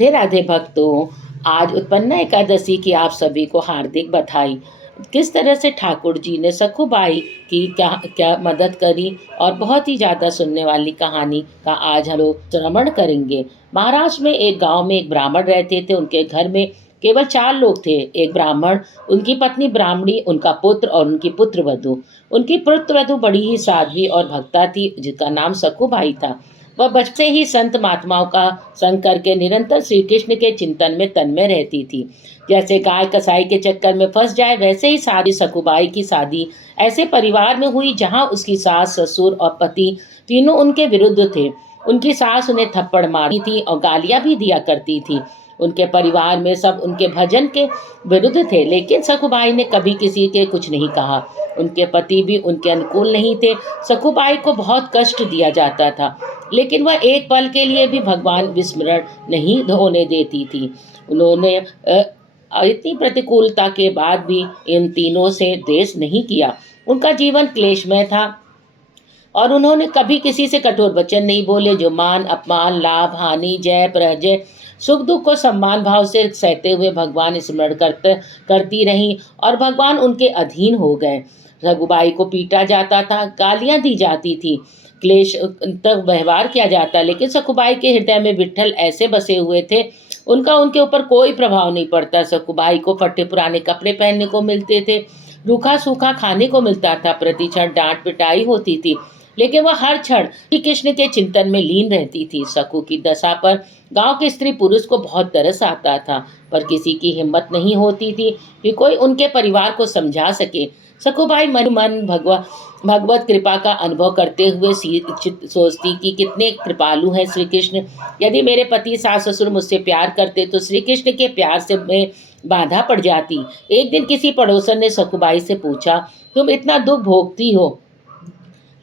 राधे राधे भक्तों। आज उत्पन्ना एकादशी की आप सभी को हार्दिक बधाई। किस तरह से ठाकुर जी ने सखुबाई की क्या क्या मदद करी और बहुत ही ज़्यादा सुनने वाली कहानी का आज हम लोग श्रवण करेंगे। महाराष्ट्र में एक गांव में एक ब्राह्मण रहते थे। उनके घर में केवल 4 लोग थे। एक ब्राह्मण, उनकी पत्नी ब्राह्मणी, उनका पुत्र और उनकी पुत्र वधू। उनकी पुत्र वधू बड़ी ही साध्वी और भक्ता थी, जिसका नाम सखुबाई था। वह बचपन से ही संत महात्माओं का संग करके निरंतर श्री कृष्ण के चिंतन में तन्मय रहती थी। जैसे गाय कसाई के चक्कर में फंस जाए, वैसे ही शादी सखुबाई की शादी ऐसे परिवार में हुई जहां उसकी सास, ससुर और पति तीनों उनके विरुद्ध थे। उनकी सास उन्हें थप्पड़ मारती थी और गालियां भी दिया करती थी। उनके परिवार में सब उनके भजन के विरुद्ध थे, लेकिन सखुबाई ने कभी किसी के कुछ नहीं कहा। उनके पति भी उनके अनुकूल नहीं थे। सखुबाई को बहुत कष्ट दिया जाता था, लेकिन वह एक पल के लिए भी भगवान विस्मरण नहीं होने देती थी। उन्होंने इतनी प्रतिकूलता के बाद भी इन तीनों से द्वेष नहीं किया। उनका जीवन क्लेशमय था और उन्होंने कभी किसी से कठोर वचन नहीं बोले। जो मान अपमान, लाभ हानि, जय पराजय, सुख दुख को सम्मान भाव से सहते हुए भगवान स्मरण करती रहीं और भगवान उनके अधीन हो गए। रघुबाई को पीटा जाता था, गालियां दी जाती थी, क्लेश तक व्यवहार किया जाता, लेकिन सखुबाई के हृदय में विट्ठल ऐसे बसे हुए थे, उनका उनके ऊपर कोई प्रभाव नहीं पड़ता। सखुबाई को फटे पुराने कपड़े पहनने को मिलते थे, रूखा सूखा खाने को मिलता था, प्रति क्षण डांट पिटाई होती थी, लेकिन वह हर क्षण श्री कृष्ण के चिंतन में लीन रहती थी। सकू की दशा पर गांव के स्त्री पुरुष को बहुत तरस आता था, पर किसी की हिम्मत नहीं होती थी कि कोई उनके परिवार को समझा सके। सखुबाई मन मन भगवत कृपा का अनुभव करते हुए सोचती कि कितने कृपालु हैं श्री कृष्ण। यदि मेरे पति, सास ससुर मुझसे प्यार करते तो श्री कृष्ण के प्यार से मैं बाधा पड़ जाती। एक दिन किसी पड़ोसन ने सखुबाई से पूछा, तुम इतना दुख भोगती हो,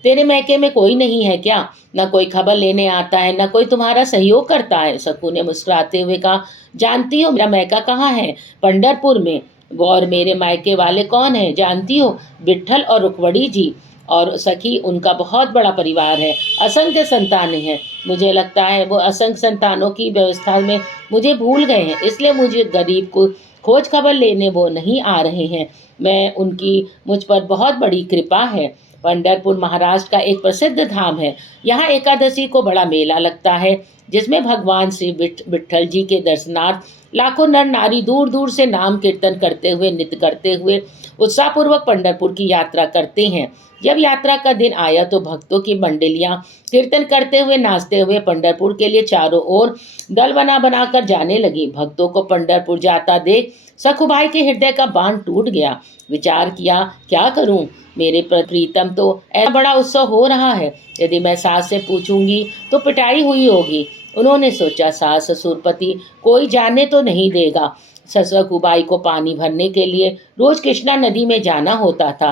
तेरे मैके में कोई नहीं है क्या? न कोई खबर लेने आता है, न कोई तुम्हारा सहयोग करता है। सकू ने मुस्कुराते हुए कहा, जानती हो मेरा मैका कहाँ है? पंढरपुर में। और मेरे मायके वाले कौन है जानती हो? विट्ठल और रुक्मणी जी और सखी, उनका बहुत बड़ा परिवार है, असंख्य संतानें हैं। मुझे लगता है वो असंख्य संतानों की व्यवस्था में मुझे भूल गए हैं, इसलिए मुझे गरीब को खोज खबर लेने वो नहीं आ रहे हैं। मैं उनकी मुझ पर बहुत बड़ी कृपा है। पंढरपुर महाराष्ट्र का एक प्रसिद्ध धाम है। यहाँ एकादशी को बड़ा मेला लगता है, जिसमें भगवान श्री विट्ठल जी के दर्शनार्थ लाखों नर नारी दूर दूर से नाम कीर्तन करते हुए, नृत्य करते हुए उत्साहपूर्वक पंढरपुर की यात्रा करते हैं। जब यात्रा का दिन आया तो भक्तों की मंडलियां कीर्तन करते हुए, नाचते हुए पंढरपुर के लिए चारों ओर दल बना बनाकर जाने लगी। भक्तों को पंढरपुर जाता देख सखुबाई के हृदय का बांध टूट गया। विचार किया, क्या करूं? मेरे प्रीतम तो ऐसा बड़ा उत्सव हो रहा है, यदि मैं सास से पूछूंगी तो पिटाई हुई होगी। उन्होंने सोचा, सास ससुर पति कोई जानने तो नहीं देगा। सखुबाई को पानी भरने के लिए रोज कृष्णा नदी में जाना होता था।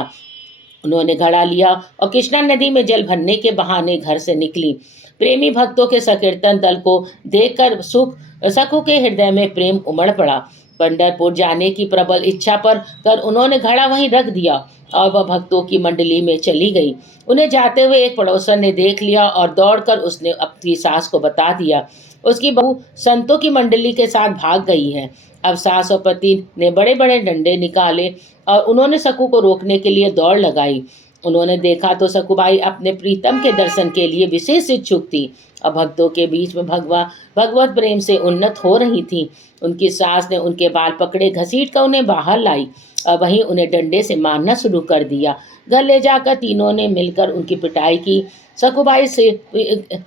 उन्होंने घड़ा लिया और कृष्णा नदी में जल भरने के बहाने घर से निकली। प्रेमी भक्तों के संकीर्तन दल को देखकर सखु के हृदय में प्रेम उमड़ पड़ा। पंढरपुर जाने की प्रबल इच्छा पर कर उन्होंने घड़ा वहीं रख दिया और वह भक्तों की मंडली में चली गई। उन्हें जाते हुए एक पड़ोसन ने देख लिया और दौड़कर उसने अपनी सास को बता दिया। उसकी बहू संतों की मंडली के साथ भाग गई है। अब सास और पति ने बड़े बड़े डंडे निकाले और उन्होंने सकू को रोकने के लिए दौड़ लगाई। उन्होंने देखा तो सकुबाई अपने प्रीतम के दर्शन के लिए विशेष इच्छुक थी और भक्तों के बीच में भगवत प्रेम से उन्नत हो रही थी। उनकी सास ने उनके बाल पकड़े, घसीट कर उन्हें बाहर लाई और वहीं उन्हें डंडे से मारना शुरू कर दिया। घर ले जाकर तीनों ने मिलकर उनकी पिटाई की। सकुबाई से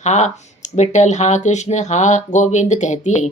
हाँ विठल, हाँ कृष्ण, हाँ गोविंद कहती है।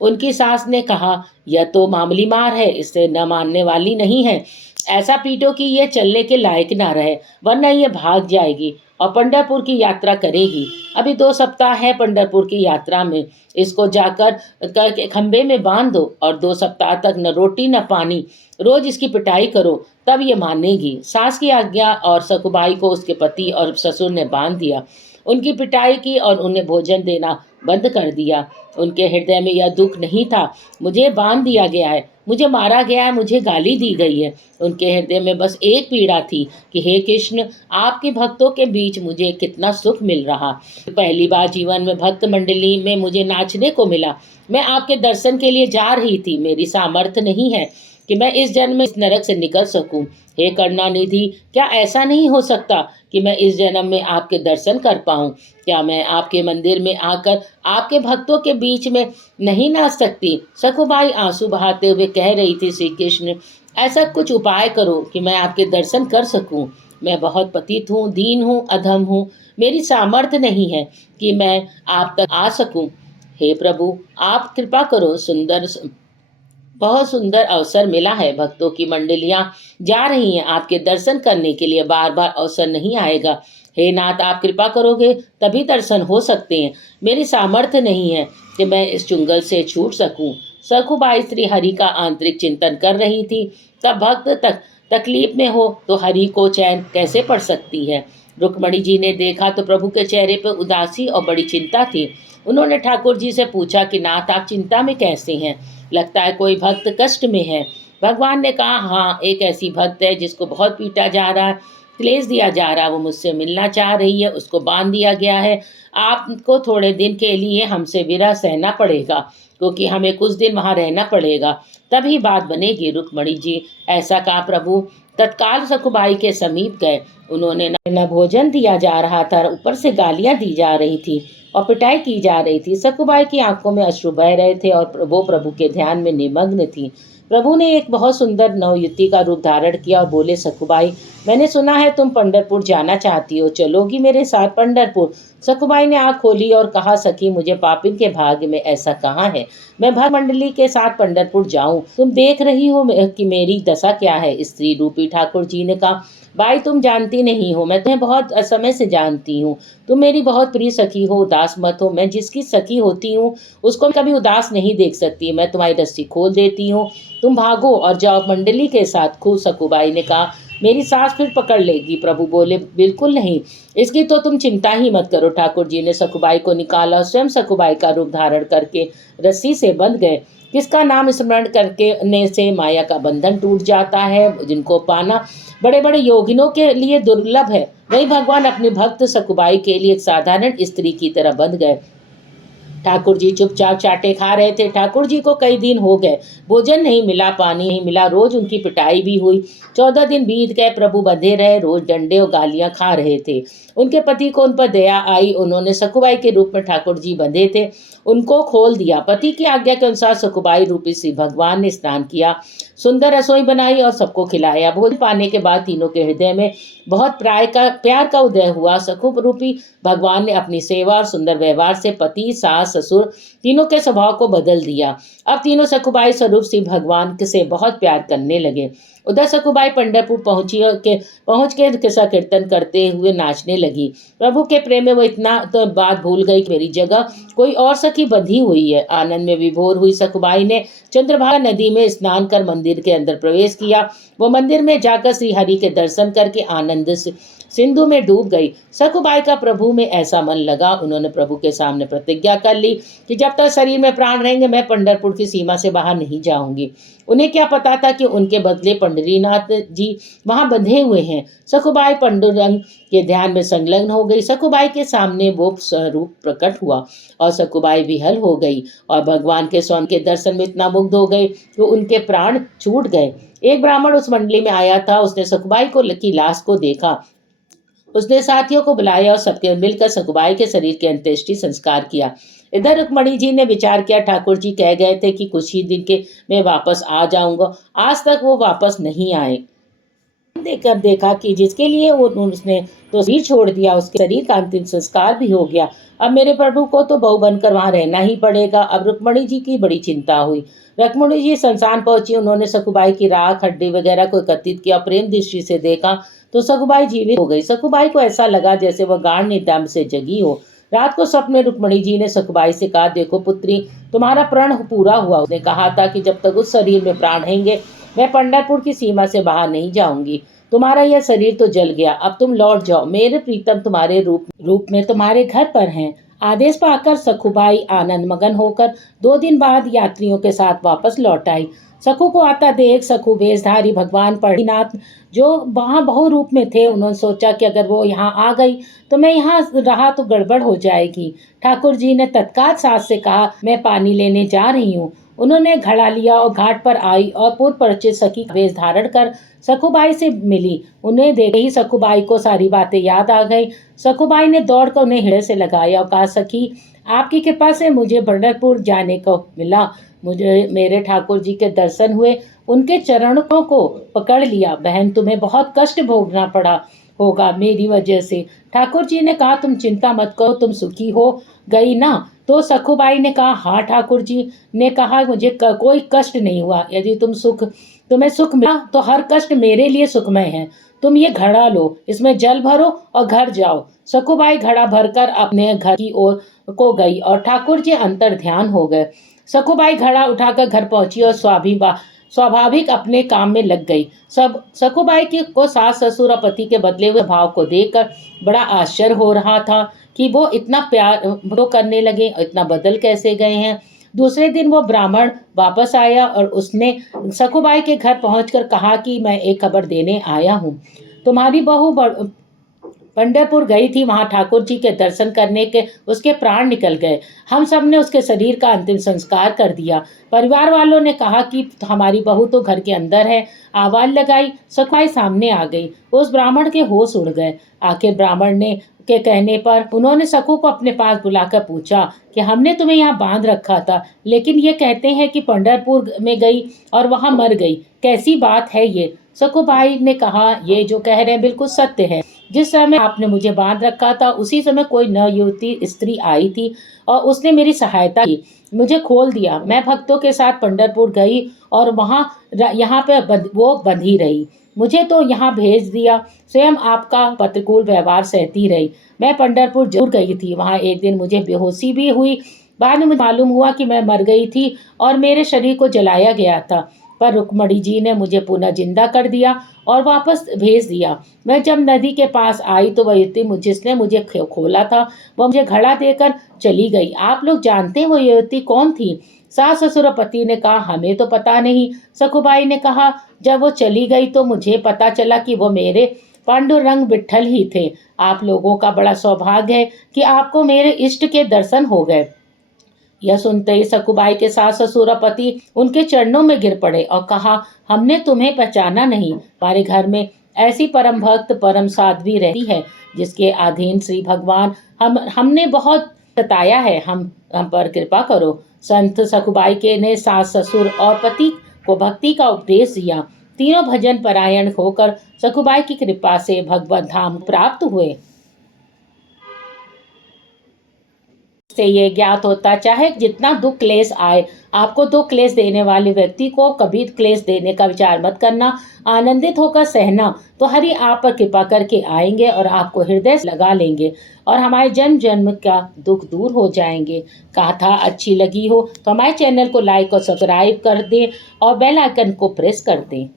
उनकी सास ने कहा, यह तो मामूली मार है, इससे न मानने वाली नहीं है। ऐसा पीटो कि यह चलने के लायक ना रहे, वरना यह भाग जाएगी और पंढरपुर की यात्रा करेगी। अभी 2 सप्ताह है पंढरपुर की यात्रा में, इसको जाकर खंबे में बांध दो और 2 सप्ताह तक न रोटी न पानी, रोज इसकी पिटाई करो, तब ये मानेगी। सास की आज्ञा और सकुबाई को उसके पति और ससुर ने बांध दिया। उनकी पिटाई की और उन्हें भोजन देना बंद कर दिया। उनके हृदय में यह दुख नहीं था, मुझे बांध दिया गया है, मुझे मारा गया है, मुझे गाली दी गई है। उनके हृदय में बस एक पीड़ा थी कि हे कृष्ण, आपके भक्तों के बीच मुझे कितना सुख मिल रहा। पहली बार जीवन में भक्त मंडली में मुझे नाचने को मिला। मैं आपके दर्शन के लिए जा रही थी। मेरी सामर्थ्य नहीं है कि मैं इस जन्म में इस नरक से निकल सकूं। हे करुणानिधि, क्या ऐसा नहीं हो सकता कि मैं इस जन्म में आपके दर्शन कर पाऊं? क्या मैं आपके मंदिर में आकर आपके भक्तों के बीच में नहीं नाच सकती? सखुबाई आंसू बहाते हुए कह रही थी, श्री कृष्ण, ऐसा कुछ उपाय करो कि मैं आपके दर्शन कर सकूं। मैं बहुत पतित हूँ, दीन हूँ, अधम हूँ। मेरी सामर्थ्य नहीं है कि मैं आप तक आ सकूं। हे प्रभु, आप कृपा करो। बहुत सुंदर अवसर मिला है। भक्तों की मंडलियां जा रही हैं आपके दर्शन करने के लिए। बार बार अवसर नहीं आएगा। हे नाथ, आप कृपा करोगे तभी दर्शन हो सकते हैं। मेरी सामर्थ्य नहीं है कि मैं इस चुंगल से छूट सकूं। सखुबाई श्री हरि का आंतरिक चिंतन कर रही थी। तब भक्त तकलीफ में हो तो हरि को चैन कैसे पड़ सकती है? रुक्मणी जी ने देखा तो प्रभु के चेहरे पर उदासी और बड़ी चिंता थी। उन्होंने ठाकुर जी से पूछा कि नाथ, आप चिंता में कैसे हैं? लगता है कोई भक्त कष्ट में है। भगवान ने कहा, हाँ, एक ऐसी भक्त है जिसको बहुत पीटा जा रहा है, क्लेश दिया जा रहा है। वो मुझसे मिलना चाह रही है, उसको बांध दिया गया है। आपको थोड़े दिन के लिए हमसे विरह सहना पड़ेगा, क्योंकि हमें कुछ दिन वहाँ रहना पड़ेगा, तभी बात बनेगी। रुक्मणी जी ऐसा कहा। प्रभु तत्काल सखुबाई के समीप गए। उन्होंने न भोजन दिया जा रहा था, ऊपर से गालियां दी जा रही थी और पिटाई की जा रही थी। सखुबाई की आंखों में अश्रु बह रहे थे और वो प्रभु के ध्यान में निमग्न थी। प्रभु ने एक बहुत सुंदर नवयुवती का रूप धारण किया और बोले, सखुबाई, मैंने सुना है तुम पंढरपुर जाना चाहती हो, चलोगी मेरे साथ पंढरपुर? सखुबाई ने आंख खोली और कहा, सखी, मुझे पापिन के भाग्य में ऐसा कहाँ है मैं भक्त मंडली के साथ पंढरपुर जाऊं? तुम देख रही हो कि मेरी दशा क्या है। स्त्री रूपी ठाकुर जी ने कहा, भाई, तुम जानती नहीं हो, मैं तुम्हें बहुत समय से जानती हूँ। तुम मेरी बहुत प्रिय सखी हो, उदास मत हो। मैं जिसकी सखी होती हूँ उसको कभी उदास नहीं देख सकती। मैं तुम्हारी रस्सी खोल देती हूँ, तुम भागो और जाओ मंडली के साथ। खूब सकुबाई ने कहा, मेरी सांस फिर पकड़ लेगी। प्रभु बोले, बिल्कुल नहीं, इसकी तो तुम चिंता ही मत करो। ठाकुर जी ने सकुबाई को निकाला, स्वयं सकुबाई का रूप धारण करके रस्सी से बंध गए। किसका नाम स्मरण करके ने से माया का बंधन टूट जाता है, जिनको पाना बड़े बड़े योगिनों के लिए दुर्लभ है, वही भगवान अपने भक्त सकुबाई के लिए एक साधारण स्त्री की तरह बंध गए। ठाकुर जी चुपचाप चाटे खा रहे थे। ठाकुर जी को कई दिन हो गए, भोजन नहीं मिला, पानी नहीं मिला, रोज उनकी पिटाई भी हुई। 14 दिन बीत गए, प्रभु बंधे रहे, रोज डंडे और गालियां खा रहे थे। उनके पति को उन पर दया आई। उन्होंने सकुबाई के रूप में ठाकुर जी बंधे थे, उनको खोल दिया। पति की आज्ञा के अनुसार सकुबाई रूपी श्री भगवान ने स्नान किया, सुंदर रसोई बनाई और सबको खिलाया। भोजन पाने के बाद तीनों के हृदय में बहुत प्यार का उदय हुआ। सकुब रूपी भगवान ने अपनी सेवा और सुंदर व्यवहार से पति, सास, ससुर तीनों के स्वभाव को बदल दिया। अब तीनों सकुबाई स्वरूप श्री भगवान से बहुत प्यार करने लगे। उधर सकुबाई पंढरपुर पहुंच के किस्सा कीर्तन करते हुए नाचने लगी। प्रभु के प्रेम में वो इतना तो बात भूल गई कि मेरी जगह कोई और सखी बंधी हुई है। आनंद में विभोर हुई सकुबाई ने चंद्रभागा नदी में स्नान कर मंदिर के अंदर प्रवेश किया। वो मंदिर में जाकर श्री हरि के दर्शन करके आनंद से सिंधु में डूब गई। सकुबाई का प्रभु में ऐसा मन लगा, उन्होंने प्रभु के सामने प्रतिज्ञा कर ली कि जब तक शरीर में प्राण रहेंगे मैं पंढरपुर की सीमा से बाहर नहीं जाऊंगी। उन्हें क्या पता था कि उनके बदले पंडरीनाथ जी वहां बंधे हुए हैं। सकुबाई पंडुरंग के ध्यान में संलग्न हो गई। सकुबाई के सामने वो स्वरूप प्रकट हुआ और सकुबाई विहल हो गई और भगवान के स्वयं के दर्शन में इतना मुग्ध हो गए कि उनके प्राण छूट गए। एक ब्राह्मण उस मंडली में आया था, उसने सकुबाई की लाश को देखा। उसने साथियों को बुलाया और सबके मिलकर सकुबाई के शरीर के अंत्येष्टि संस्कार किया। इधर रुक्मणी जी ने विचार किया, ठाकुर जी कह गए थे कि कुछ ही दिन के मैं वापस आ जाऊंगा, आज तक वो वापस नहीं आए। देखकर देखा कि जिसके लिए उसने तो शरीर छोड़ दिया, उसके शरीर का अंतिम संस्कार भी हो गया। अब मेरे प्रभु को तो बहू बनकर वहां रहना ही पड़ेगा। अब रुक्मणी जी की बड़ी चिंता हुई। रुक्मणी जी शमशान पहुंची। उन्होंने सकुबाई की राख, हड्डी वगैरह को एकत्रित किया, प्रेम दृष्टि से देखा तो सकुबाई जीवित हो गई। सकुबाई को ऐसा लगा जैसे वह गाढ़ निद्रा से जगी हो। रात को स्वप्न में रुक्मणी जी ने सकुबाई से कहा, देखो पुत्री, तुम्हारा प्रण पूरा हुआ। उसने कहा था कि जब तक उस शरीर में प्राण रहेंगे मैं पंढरपुर की सीमा से बाहर नहीं जाऊंगी। तुम्हारा यह शरीर तो जल गया, अब तुम लौट जाओ, मेरे प्रीतम तुम्हारे रूप रूप में तुम्हारे घर पर हैं। आदेश पाकर सखुबाई आनंद मगन होकर 2 दिन बाद यात्रियों के साथ वापस लौट आई। सखु को आता देख सखु वेशधारी भगवान पढ़ीनाथ जो वहाँ बहु रूप में थे, उन्होंने सोचा कि अगर वो यहाँ आ गई तो मैं यहाँ रहा तो गड़बड़ हो जाएगी। ठाकुर जी ने तत्काल सास से कहा, मैं पानी लेने जा रही हूँ। उन्होंने घड़ा लिया और घाट पर आई और पूर्व परिचित सखी का वेश धारण कर सखुबाई से मिली। उन्हें देखते ही सखुबाई को सारी बातें याद आ गई। सखुबाई ने दौड़कर उन्हें हृदय से लगाया और कहा, सखी आपकी कृपा से मुझे पंढरपुर जाने को मिला, मुझे मेरे ठाकुर जी के दर्शन हुए, उनके चरणों को पकड़ लिया। बहन तुम्हें बहुत कष्ट भोगना पड़ा होगा मेरी वजह से। ठाकुर जी ने कहा, तुम चिंता मत करो, तुम सुखी हो गई ना। तो सखुबाई ने कहा, हाँ ठाकुर जी ने कहा, मुझे कोई कष्ट नहीं हुआ। यदि तुम्हें सुख मिला तो हर कष्ट मेरे लिए सुखमय है। तुम ये घड़ा लो, इसमें जल भरो और घर जाओ। सखुबाई घड़ा भरकर अपने घर की ओर को गई और ठाकुर जी अंतर ध्यान हो गए। सखुबाई घड़ा उठाकर घर पहुंची और स्वाभाविक अपने काम में लग गई। सब सखुबाई को सास ससुर और पति के बदले हुए भाव को देखकर बड़ा आश्चर्य हो रहा था कि वो इतना प्यार वो करने लगे और इतना बदल कैसे गए हैं। दूसरे दिन वो ब्राह्मण वापस आया और उसने सखुबाई के घर पहुंचकर कहा कि मैं एक खबर देने आया हूँ। तुम्हारी बहू पंढरपुर गई थी, वहां ठाकुर जी के दर्शन करने के उसके प्राण निकल गए। हम सब ने उसके शरीर का अंतिम संस्कार कर दिया। परिवार वालों ने कहा कि हमारी बहू तो घर के अंदर है। आवाज लगाई, सखुबाई सामने आ गई। उस ब्राह्मण के होश उड़ गए। आखिर ब्राह्मण ने के कहने पर उन्होंने सखु को अपने पास बुलाकर पूछा कि हमने तुम्हें यहाँ बांध रखा था, लेकिन ये कहते हैं कि पंढरपुर में गई और वहां मर गई, कैसी बात है ये। सखुबाई ने कहा, ये जो कह रहे हैं बिल्कुल सत्य है। जिस समय आपने मुझे बांध रखा था उसी समय कोई नवयुवती स्त्री आई थी और उसने मेरी सहायता की, मुझे खोल दिया। मैं भक्तों के साथ पंढरपुर गई और वहाँ यहाँ पे वो बंधी रही। मुझे तो यहाँ भेज दिया, स्वयं आपका प्रतिकूल व्यवहार सहती रही। मैं पंढरपुर जरूर गई थी, वहाँ एक दिन मुझे बेहोशी भी हुई। बाद में मुझे मालूम हुआ कि मैं मर गई थी और मेरे शरीर को जलाया गया था, पर रुक्मणी जी ने मुझे पुनः जिंदा कर दिया और वापस भेज दिया। मैं जब नदी के पास आई तो वह युवती जिसने मुझे खोला था वह मुझे घड़ा देकर चली गई। आप लोग जानते हैं वो युवती कौन थी? सास ससुर और पति ने कहा, हमें तो पता नहीं। सखुबाई ने कहा, जब वो चली गई तो मुझे पता चला कि वो मेरे पांडुरंग विट्ठल ही थे। आप लोगों का बड़ा सौभाग्य है कि आपको मेरे इष्ट के दर्शन हो गए। यह सुनते ही सखुबाई के सास ससुर और पति उनके चरणों में गिर पड़े और कहा, हमने तुम्हें पहचाना नहीं। हमारे घर में ऐसी परम भक्त परम साध्वी रहती है जिसके अधीन श्री भगवान हमने बहुत सताया है, हम पर कृपा करो। संत सखुबाई के ने सास ससुर और पति को भक्ति का उपदेश दिया। तीनों भजन परायण होकर सखुबाई की कृपा से भगवत धाम प्राप्त हुए। से ये ज्ञात होता, चाहे जितना दुख क्लेश आए, आपको दुख क्लेश देने वाले व्यक्ति को कभी क्लेश देने का विचार मत करना, आनंदित होकर सहना, तो हरि आप पर कृपा करके आएंगे और आपको हृदय से लगा लेंगे और हमारे जन्म जन्म का दुख दूर हो जाएंगे। गाथा अच्छी लगी हो तो हमारे चैनल को लाइक और सब्सक्राइब कर दें और बेल आइकन को प्रेस कर दें।